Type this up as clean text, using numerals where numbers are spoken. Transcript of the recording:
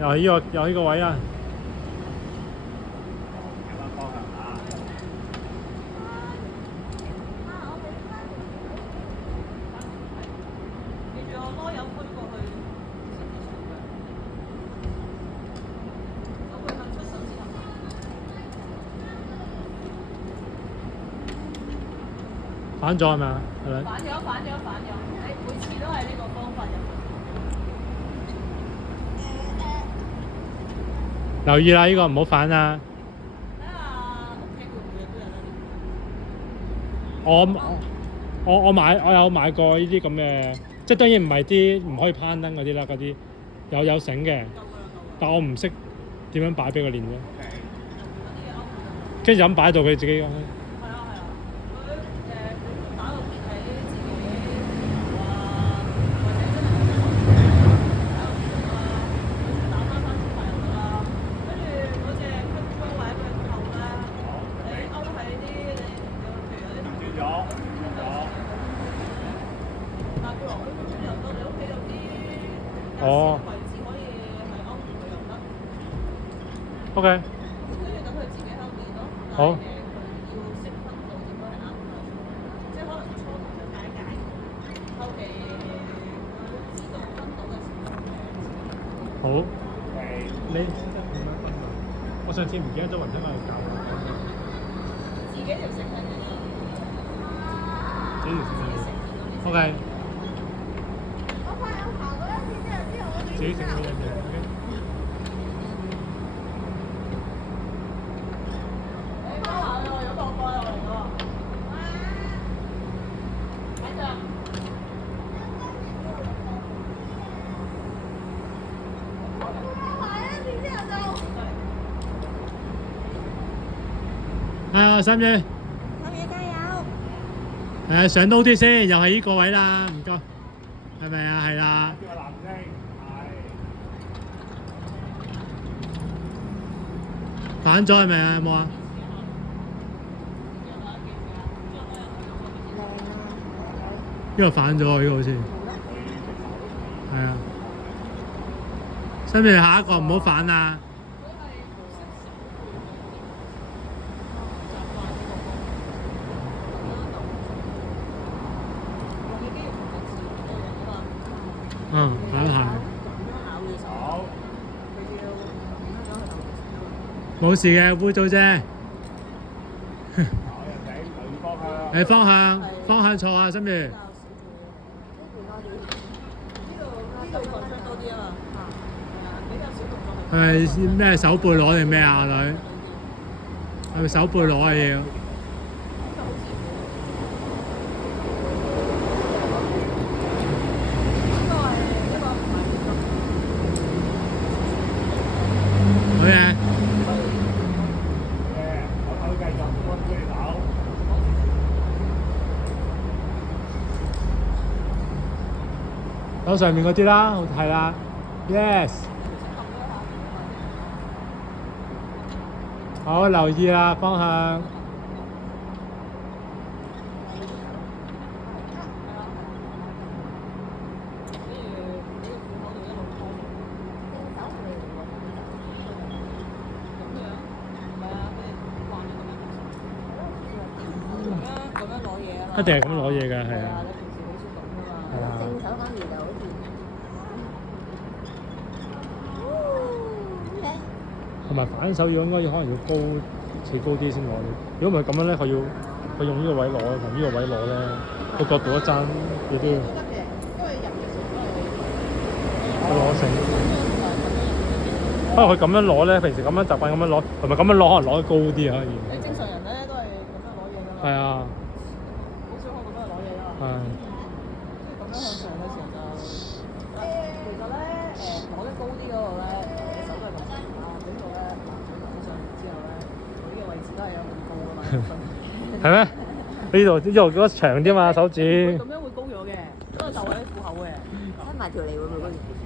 又係呢個位啊！反咗係咪啊？係咪？反咗！你每次都係呢個方法入。留意啦，呢個唔好反啊！睇下屋企會唔會都有得？我有買過呢啲咁嘅，即係當然唔係啲唔可以攀登嗰啲啦，嗰啲有繩嘅，但我唔識點樣擺俾佢練啫。跟住咁擺到佢自己。哦。OK。跟住等佢自己喺度練咯。好。要識分到點樣係啱嘅，即係可能初頭就解，後期知道分到嘅時候。好。你我上次唔記得咗雲吞喺度教。自己條繩係點啊？自己條繩。OK。自己整嗰樣嘢 OK。三姐。三姐加油！上高啲先，又係呢個位啦，唔該。係咪啊？係啦。反咗係咪啊？有冇啊？呢個反咗喎，呢個好似。係啊。跟住下一個唔好反啊！嗯，反係。冇事嘅，污糟啫。誒方向錯啊，心如。係咩手背攞定咩啊，女？係咪手背攞啊要？好嘢。攞上面嗰啲啦，係啦 ，yes。好，留意啦，方向。一定係咁攞嘢㗎，係啊。係啊。正手反而就好似。同埋反手要應該可能要高，企高啲先攞。如果唔係咁樣咧，佢用呢個位攞，同呢個位攞咧，個角度一爭，佢都要。得嘅，因為入嘅時候都係。佢攞繩。不過佢咁樣攞咧，平時咁樣習慣咁樣攞，同埋咁樣攞可能攞得高啲可以。你正常人咧都係咁樣攞嘢㗎嘛。係啊。好少可咁樣攞嘢㗎嘛。係。即係咁樣向上嘅時候就，其實咧攞得高啲嗰度咧，隻手都係咁長啦。呢度咧拿上嚟之後咧，呢個位置都係有咁高㗎嘛。係咩？呢度嗰個長啲嘛手指。咁樣會高咗嘅，不過就係虎口嘅。伸埋條脷會唔會高啲？